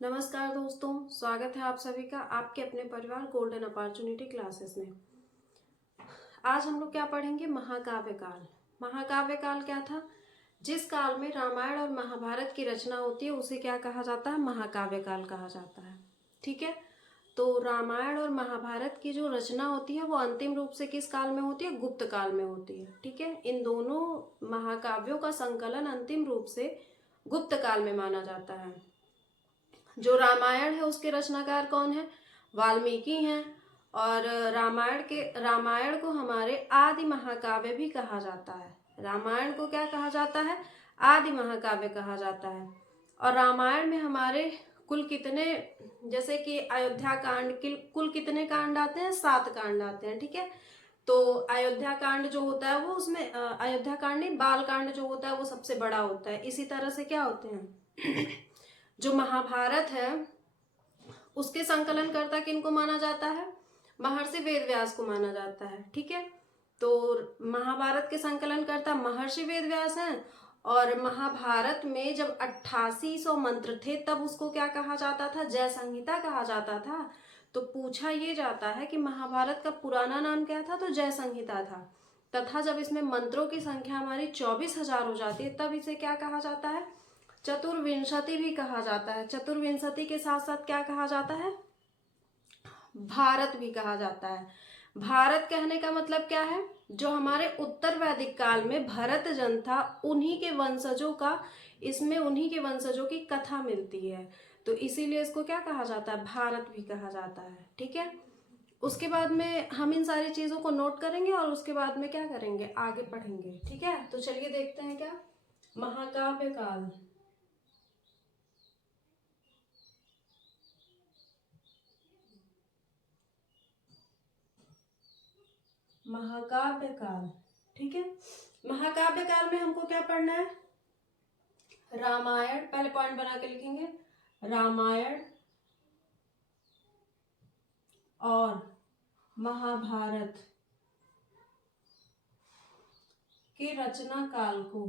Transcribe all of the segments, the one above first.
नमस्कार दोस्तों, स्वागत है आप सभी का आपके अपने परिवार गोल्डन अपॉर्चुनिटी क्लासेस में। आज हम लोग क्या पढ़ेंगे? महाकाव्य काल। महाकाव्य काल क्या था? जिस काल में रामायण और महाभारत की रचना होती है उसे क्या कहा जाता है? महाकाव्य काल कहा जाता है। ठीक है, तो रामायण और महाभारत की जो रचना होती है वो अंतिम रूप से किस काल में होती है? गुप्त काल में होती है। ठीक है, इन दोनों महाकाव्यों का संकलन अंतिम रूप से गुप्त काल में माना जाता है। जो रामायण है उसके रचनाकार कौन है? वाल्मीकि हैं। और रामायण को हमारे आदि महाकाव्य भी कहा जाता है। रामायण को क्या कहा जाता है? आदि महाकाव्य कहा जाता है। और रामायण में हमारे कुल कितने, जैसे कि अयोध्या कांड, कुल कितने कांड आते हैं? 7 कांड आते हैं। ठीक है, तो अयोध्या कांड जो होता है वो उसमें अयोध्या कांड नहीं, बाल कांड जो होता है वो सबसे बड़ा होता है। इसी तरह से क्या होते हैं जो महाभारत है उसके संकलनकर्ता किनको माना जाता है? महर्षि वेदव्यास को माना जाता है। ठीक है, तो महाभारत के संकलनकर्ता महर्षि वेदव्यास हैं। और महाभारत में जब 8800 मंत्र थे तब उसको क्या कहा जाता था? जय संहिता कहा जाता था। तो पूछा ये जाता है कि महाभारत का पुराना नाम क्या था? तो जय संहिता था। तथा जब इसमें मंत्रों की संख्या हमारी 24,000 हो जाती है तब इसे क्या कहा जाता है? चतुर्विंशति भी कहा जाता है। चतुर्विंशति के साथ साथ क्या कहा जाता है? भारत भी कहा जाता है। भारत कहने का मतलब क्या है? जो हमारे उत्तर वैदिक काल में भरत जन था उन्हीं के वंशजों का, इसमें उन्हीं के वंशजों की कथा मिलती है, तो इसीलिए इसको क्या कहा जाता है? भारत भी कहा जाता है। ठीक है, उसके बाद में हम इन सारी चीजों को नोट करेंगे और उसके बाद में क्या करेंगे? आगे पढ़ेंगे। ठीक है, तो चलिए देखते हैं क्या महाकाव्य काल। महाकाव्य काल। ठीक है, महाकाव्य काल में हमको क्या पढ़ना है? रामायण, पहले पॉइंट बना के लिखेंगे, रामायण और महाभारत के रचना काल को,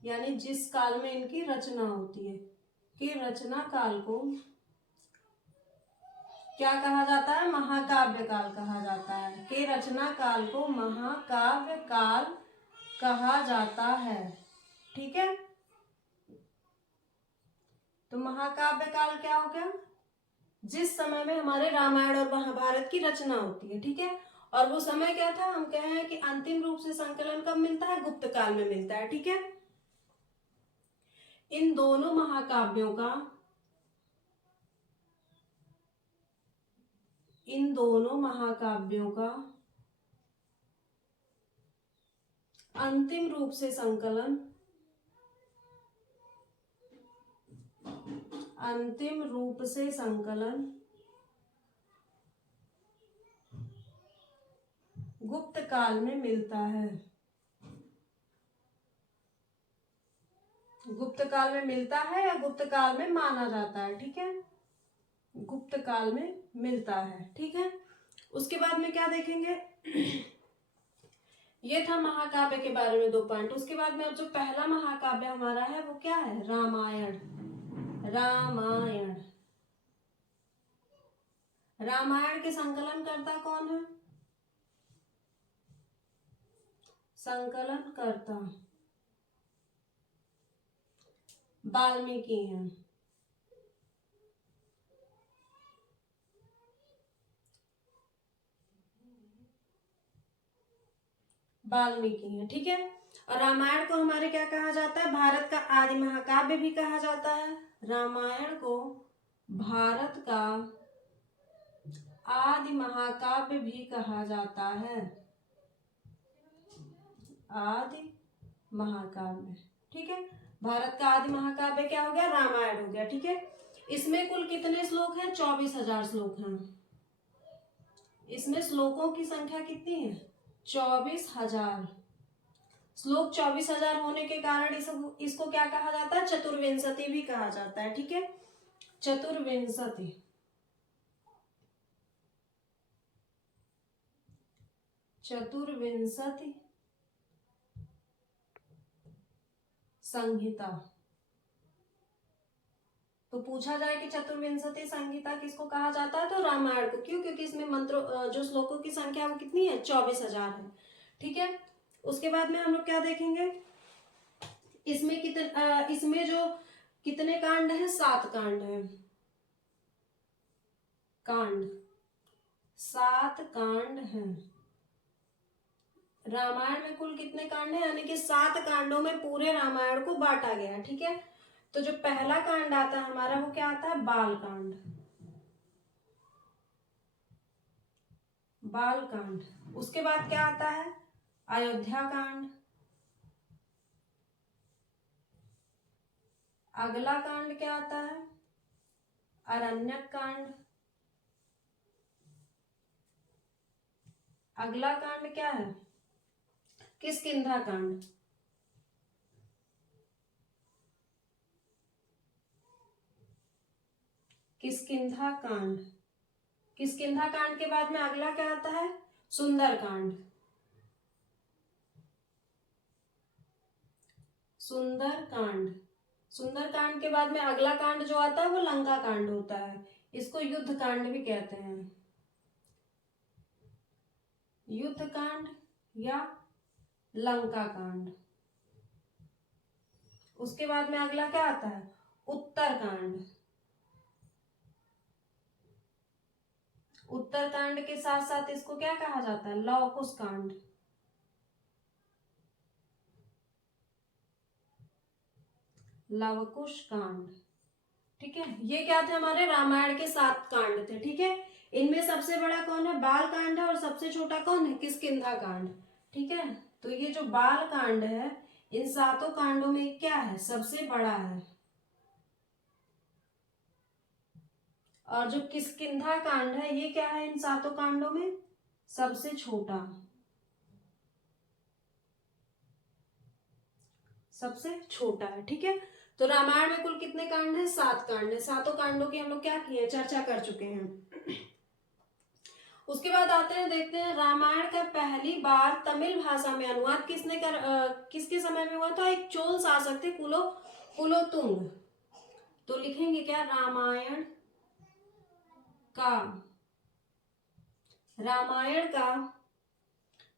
यानी जिस काल में इनकी रचना होती है के रचना काल को क्या कहा जाता है? महाकाव्य काल कहा जाता है। के रचना काल को महाकाव्य काल कहा जाता है। ठीक है, तो महाकाव्य काल क्या हो गया? जिस समय में हमारे रामायण और महाभारत की रचना होती है। ठीक है, और वो समय क्या था? हम कहे हैं कि अंतिम रूप से संकलन कब मिलता है? गुप्त काल में मिलता है। ठीक है, इन दोनों महाकाव्यों का, इन दोनों महाकाव्यों का अंतिम रूप से संकलन, अंतिम रूप से संकलन गुप्त काल में मिलता है। गुप्त काल में मिलता है या गुप्त काल में माना जाता है। ठीक है, गुप्त काल में मिलता है। ठीक है, उसके बाद में क्या देखेंगे? ये था महाकाव्य के बारे में 2 पॉइंट। उसके बाद में अब जो पहला महाकाव्य हमारा है वो क्या है? रामायण। रामायण, रामायण के संकलन करता कौन है? संकलन करता वाल्मीकि हैं। वाल्मीकि हैं। ठीक है, और रामायण को हमारे क्या कहा जाता है? भारत का आदि महाकाव्य भी कहा जाता है। रामायण को भारत का आदि महाकाव्य भी कहा जाता है। आदि महाकाव्य। ठीक है, भारत का आदि महाकाव्य क्या हो गया? रामायण हो गया। ठीक है, इसमें कुल कितने श्लोक हैं? 24,000 श्लोक हैं। इसमें श्लोकों की संख्या कितनी है? 24,000 श्लोक। 24,000 होने के कारण इसको क्या कहा जाता है? चतुर्विंशति भी कहा जाता है। ठीक है, चतुर्विंशति, चतुर्विंशति संहिता। तो पूछा जाए कि चतुर्विंशति संहिता किसको कहा जाता है, तो रामायण को। क्यों? क्योंकि इसमें मंत्रों जो श्लोकों की संख्या वो कितनी है, 24,000 है। ठीक है। उसके बाद में हम लोग क्या देखेंगे, इसमें जो कितने कांड है, 7 कांड है। कांड 7 कांड है। रामायण में कुल कितने कांड है, यानी कि 7 कांडों में पूरे रामायण को बांटा गया है। ठीक है। तो जो पहला कांड आता है हमारा वो क्या आता है, बाल कांड। बाल कांड। उसके बाद क्या आता है, अयोध्या कांड। अगला कांड क्या आता है, अरण्यक कांड। अगला कांड क्या है, किष्किंधा कांड। किष्किंधा कांड। किष्किंधा कांड के बाद में अगला क्या आता है, सुंदर कांड। सुंदर कांड। सुंदर कांड के बाद में अगला कांड जो आता है वो लंका कांड होता है। इसको युद्ध कांड भी कहते हैं, युद्ध कांड या लंका कांड। उसके बाद में अगला क्या आता है, उत्तर कांड। उत्तर कांड के साथ साथ इसको क्या कहा जाता है, लव कुश कांड। लवकुश कांड। ठीक है। ये क्या थे, हमारे रामायण के 7 कांड थे। ठीक है। इनमें सबसे बड़ा कौन है, बाल कांड है, और सबसे छोटा कौन है, किष्किंधा कांड। ठीक है। तो ये जो बाल कांड है इन 7 कांडों में क्या है, सबसे बड़ा है। और जो किष्किंधा कांड है ये क्या है, इन 7 कांडों में सबसे छोटा, सबसे छोटा है। ठीक है। तो रामायण में कुल कितने कांड हैं, 7 कांड है। 7 कांडों की हम लोग क्या किए, चर्चा कर चुके हैं। उसके बाद आते हैं, देखते हैं रामायण का पहली बार तमिल भाषा में अनुवाद किसके समय में हुआ था, एक चोल शासक थे, कुलोतुंग। तो लिखेंगे क्या, रामायण का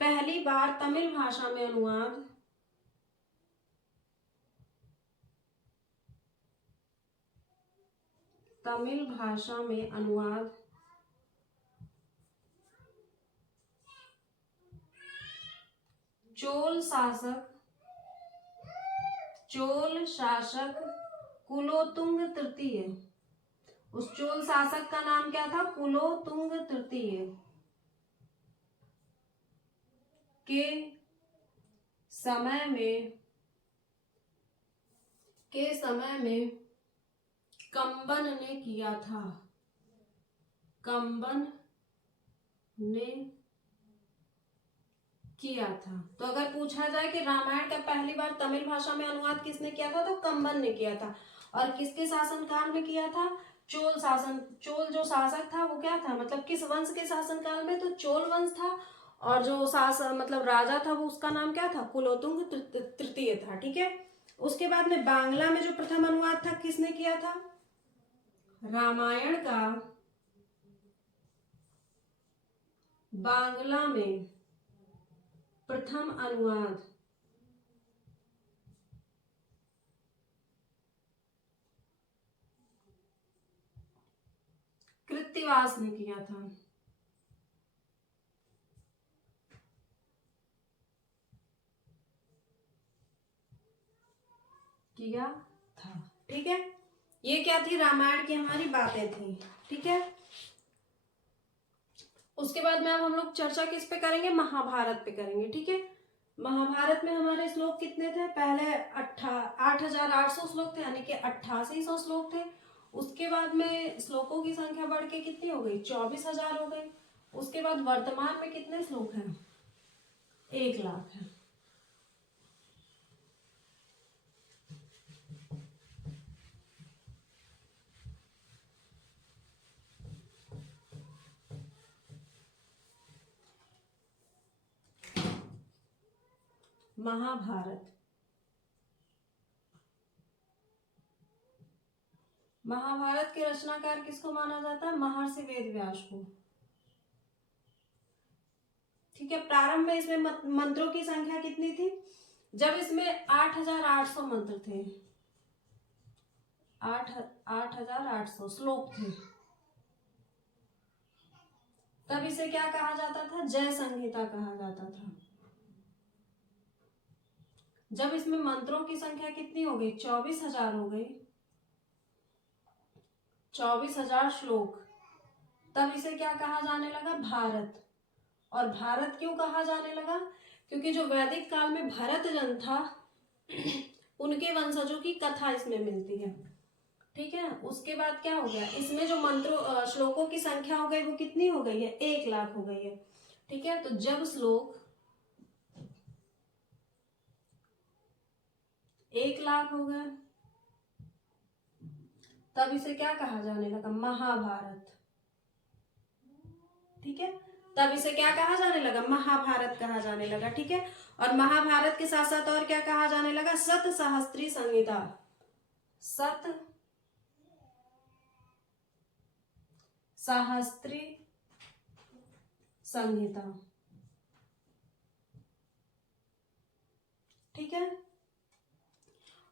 पहली बार तमिल भाषा में अनुवाद चोल शासक कुलोतुंग तृतीय। उस चोल शासक का नाम क्या था, कुलोतुंग तृतीय के समय में कंबन ने किया था। कंबन ने किया था। तो अगर पूछा जाए कि रामायण का पहली बार तमिल भाषा में अनुवाद किसने किया था, तो कंबन ने किया था। और किसके शासनकाल में किया था, चोल जो शासक था वो क्या था, मतलब किस वंश के शासनकाल में, तो चोल वंश था। और जो मतलब राजा था वो उसका नाम क्या था, कुलोतुंग तृतीय था। ठीक है। उसके बाद में बांग्ला में जो प्रथम अनुवाद था किसने किया था, रामायण का बांग्ला में प्रथम अनुवाद कृत्तिवास ने किया था। ठीक है। ये क्या थी, रामायण की हमारी बातें थी। ठीक है। उसके बाद में अब हम लोग चर्चा किस पे करेंगे, महाभारत पे करेंगे। ठीक है। महाभारत में हमारे श्लोक कितने थे, पहले 8,800 श्लोक थे, यानी कि 8800 श्लोक थे। उसके बाद में श्लोकों की संख्या बढ़ के कितनी हो गई, 24,000 हो गई। उसके बाद वर्तमान में कितने श्लोक हैं, 1 लाख है। महाभारत के रचनाकार किसको माना जाता है? महर्षि वेदव्यास को। ठीक है, प्रारंभ में इसमें मंत्रों की संख्या कितनी थी? जब इसमें 8,800 मंत्र थे, 8,800 श्लोक थे, तब इसे क्या कहा जाता था? जय संहिता कहा जाता था। जब इसमें मंत्रों की संख्या कितनी हो गई? 24,000 हो गई, 24,000 श्लोक, तब इसे क्या कहा जाने लगा? भारत। और भारत क्यों कहा जाने लगा? क्योंकि जो वैदिक काल में भरत जन था उनके वंशजों की कथा इसमें मिलती है। ठीक है, उसके बाद क्या हो गया? इसमें जो मंत्रों श्लोकों की संख्या हो गई वो कितनी हो गई है? 1,00,000 हो गई है। ठीक है, तो जब श्लोक 1,00,000 हो गए तब इसे क्या कहा जाने लगा? महाभारत। ठीक है, तब इसे क्या कहा जाने लगा? महाभारत कहा जाने लगा। ठीक है, और महाभारत के साथ साथ और क्या कहा जाने लगा? शत सहस्त्री संहिता। शत सहस्त्री संहिता। ठीक है,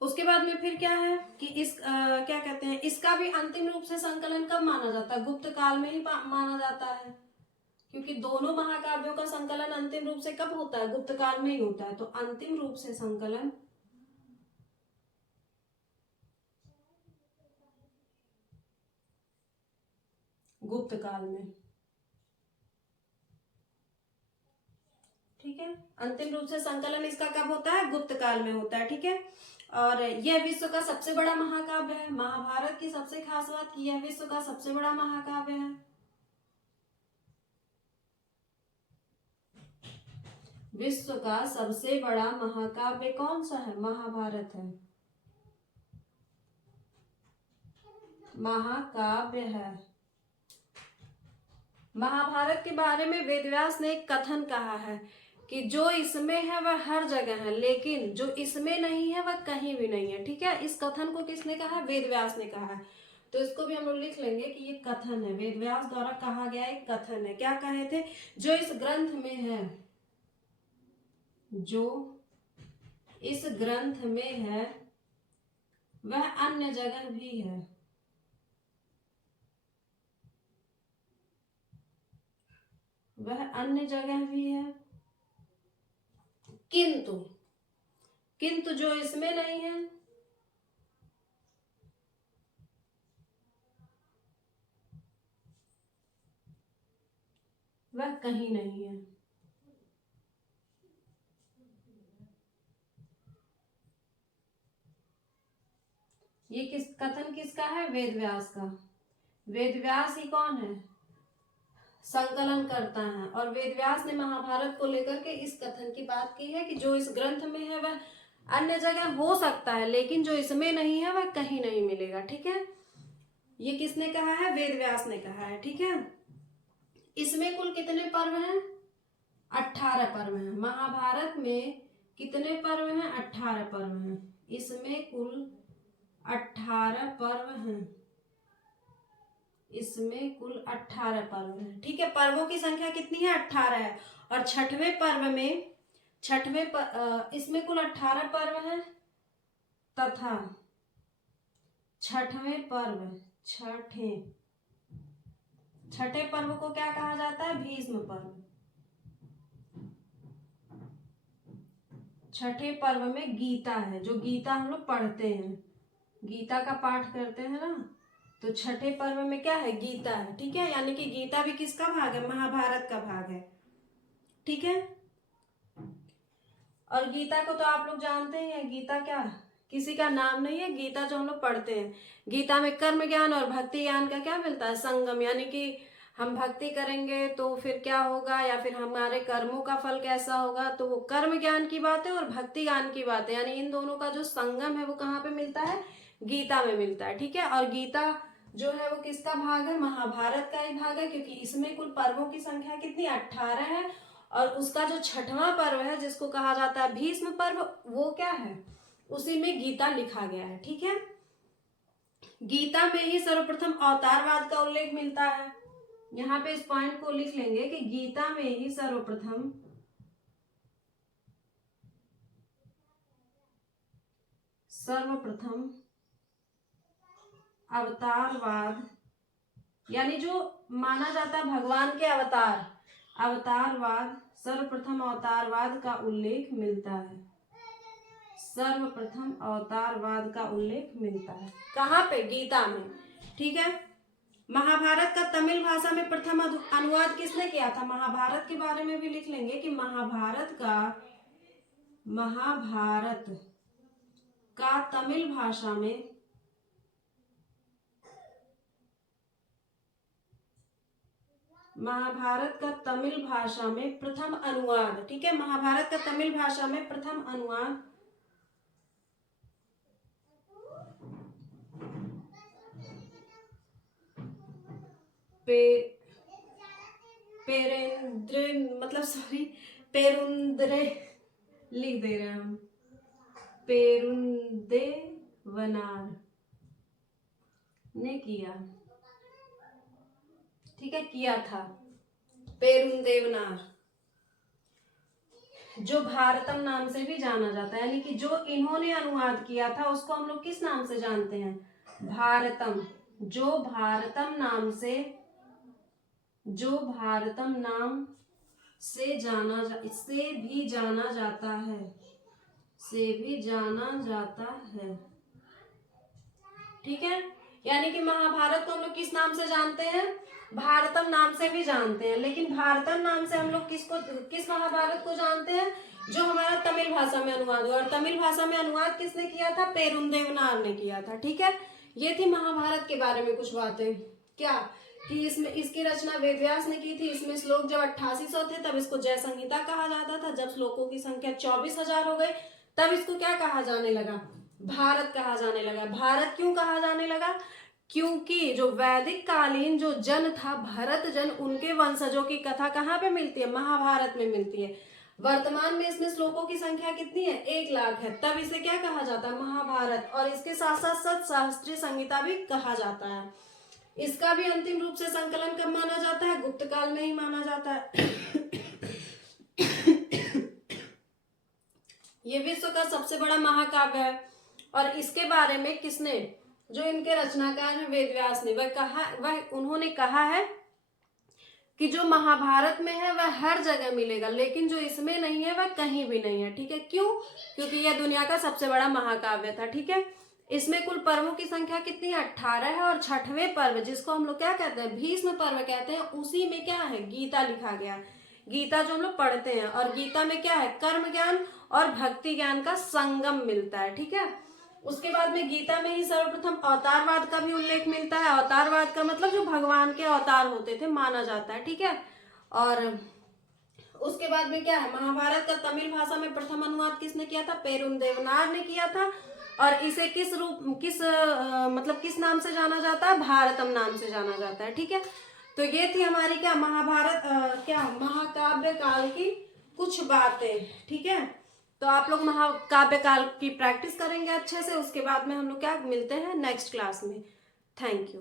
उसके बाद में फिर क्या है कि क्या कहते हैं, इसका भी अंतिम रूप से संकलन कब माना जाता है? गुप्त काल में ही माना जाता है, क्योंकि दोनों महाकाव्यों का संकलन अंतिम रूप से कब होता है? गुप्त काल में ही होता है। तो अंतिम रूप से संकलन गुप्त काल में। ठीक है, अंतिम रूप से संकलन इसका कब होता है? गुप्त काल में होता है। ठीक है, और यह विश्व का सबसे बड़ा महाकाव्य है। महाभारत की सबसे खास बात की यह विश्व का सबसे बड़ा महाकाव्य है। विश्व का सबसे बड़ा महाकाव्य कौन सा है? महाभारत है, महाकाव्य है। महाभारत के बारे में वेदव्यास ने एक कथन कहा है कि जो इसमें है वह हर जगह है, लेकिन जो इसमें नहीं है वह कहीं भी नहीं है। ठीक है, इस कथन को किसने कहा? वेदव्यास ने कहा है। तो इसको भी हम लोग लिख लेंगे कि ये कथन है, वेदव्यास द्वारा कहा गया एक कथन है। क्या कहे थे? जो इस ग्रंथ में है, जो इस ग्रंथ में है वह अन्य जगह भी है। वह अन्य जगह भी है, किंतु किंतु जो इसमें नहीं है वह कहीं नहीं है। ये कथन किसका है? वेदव्यास का। वेदव्यास ही कौन है? संकलन करता है। और वेदव्यास ने महाभारत को लेकर के इस कथन की बात की है कि जो इस ग्रंथ में है वह अन्य जगह हो सकता है, लेकिन जो इसमें नहीं है वह कहीं नहीं मिलेगा। ठीक है, ये किसने कहा है? वेदव्यास ने कहा है। ठीक है, इसमें कुल कितने पर्व हैं? 18 पर्व हैं। महाभारत में कितने पर्व हैं? 18 पर्व हैं। इसमें कुल 18 पर्व हैं। इसमें कुल 18 पर्व हैं। ठीक है, पर्वों की संख्या कितनी है? 18 है। और छठवें पर्व में इसमें कुल 18 पर्व हैं तथा छठवें पर्व छठे पर्व को क्या कहा जाता है? भीष्म पर्व। छठे पर्व में गीता है, जो गीता हम लोग पढ़ते हैं, गीता का पाठ करते हैं ना, तो छठे पर्व में क्या है? गीता है। ठीक है, यानी कि गीता भी किसका भाग है? महाभारत का भाग है। ठीक है, और गीता को तो आप लोग जानते ही हैं, गीता क्या किसी का नाम नहीं है। गीता जो हम लोग पढ़ते हैं, गीता में कर्म ज्ञान और भक्ति ज्ञान का क्या मिलता है? संगम। यानी कि हम भक्ति करेंगे तो फिर क्या होगा, या फिर हमारे कर्मों का फल कैसा होगा, तो वो कर्म ज्ञान की बात है और भक्ति ज्ञान की बात है, यानी इन दोनों का जो संगम है वो कहाँ पे मिलता है? गीता में मिलता है। ठीक है, और गीता जो है वो किसका भाग है? महाभारत का ही भाग है, क्योंकि इसमें कुल पर्वों की संख्या कितनी? 18 है। और उसका जो छठवां पर्व है जिसको कहा जाता है भीष्म पर्व, वो क्या है? उसी में गीता लिखा गया है। ठीक है, गीता में ही सर्वप्रथम अवतारवाद का उल्लेख मिलता है। यहाँ पे इस पॉइंट को लिख लेंगे कि गीता में ही सर्वप्रथम अवतारवाद, यानी जो माना जाता है भगवान के अवतारवाद, सर्वप्रथम अवतारवाद का उल्लेख मिलता है। सर्वप्रथम अवतारवाद का उल्लेख मिलता है कहाँ पे? गीता में। ठीक है। महाभारत का तमिल भाषा में प्रथम अनुवाद किसने किया था? महाभारत के बारे में भी लिख लेंगे कि महाभारत का तमिल भाषा में प्रथम अनुवाद, ठीक है, महाभारत का तमिल भाषा में प्रथम अनुवाद पेरुंदरे लिख दे रहे हैं हम, पेरुंदेवनार ने किया। ठीक है, किया था पेरुंदेवनार, जो भारतम नाम से भी जाना जाता है, यानी कि जो इन्होंने अनुवाद किया था उसको हम लोग किस नाम से जानते हैं? भारतम। जो भारतम नाम से भी जाना जाता है। ठीक है, यानी कि महाभारत को हम लोग किस नाम से जानते हैं? भारतम नाम से भी जानते हैं, लेकिन भारतम नाम से हम लोग किस महाभारत को जानते हैं? जो हमारा तमिल भाषा में अनुवाद हुआ, और तमिल भाषा में अनुवाद किसने किया था? पेरुंदेवनार ने किया था। ठीक है, ये थी महाभारत के बारे में कुछ बातें। क्या कि इसकी रचना वेदव्यास ने की थी। इसमें श्लोक जब 8800 थे तब इसको जय संहिता कहा जाता था। जब श्लोकों की संख्या 24,000 हो गई तब इसको क्या कहा जाने लगा? भारत कहा जाने लगा। भारत क्यों कहा जाने लगा? क्योंकि जो वैदिक कालीन जो जन था, भरत जन, उनके वंशजों की कथा कहाँ पे मिलती है? महाभारत में मिलती है। वर्तमान में इसमें श्लोकों की संख्या कितनी है? 1 लाख है। तब इसे क्या कहा जाता है? महाभारत। और इसके साथ साथ सतसहस्त्री संहिता भी कहा जाता है। इसका भी अंतिम रूप से संकलन कब माना जाता है? गुप्त काल में ही माना जाता है। ये विश्व का सबसे बड़ा महाकाव्य है, और इसके बारे में किसने, जो इनके रचनाकार हैं वेदव्यास ने, उन्होंने कहा है कि जो महाभारत में है वह हर जगह मिलेगा, लेकिन जो इसमें नहीं है वह कहीं भी नहीं है। ठीक है, क्यों? क्योंकि यह दुनिया का सबसे बड़ा महाकाव्य था। ठीक है, इसमें कुल पर्वों की संख्या कितनी है? 18 है, और 6वें पर्व, जिसको हम लोग क्या कहते हैं? भीष्म पर्व कहते हैं, उसी में क्या है? गीता लिखा गया। गीता जो हम लोग पढ़ते हैं, और गीता में क्या है? कर्म ज्ञान और भक्ति ज्ञान का संगम मिलता है। ठीक है, उसके बाद में गीता में ही सर्वप्रथम अवतारवाद का भी उल्लेख मिलता है। अवतारवाद का मतलब जो भगवान के अवतार होते थे माना जाता है। ठीक है, और उसके बाद में क्या है? महाभारत का तमिल भाषा में प्रथम अनुवाद किसने किया था? पेरुंदेवनार ने किया था। और इसे किस नाम से जाना जाता है? भारतम नाम से जाना जाता है। ठीक है, तो ये थी हमारी क्या महाकाव्य काल की कुछ बातें। ठीक है, तो आप लोग महाकाव्य काल की प्रैक्टिस करेंगे अच्छे से। उसके बाद में हम लोग क्या मिलते हैं नेक्स्ट क्लास में। Thank you.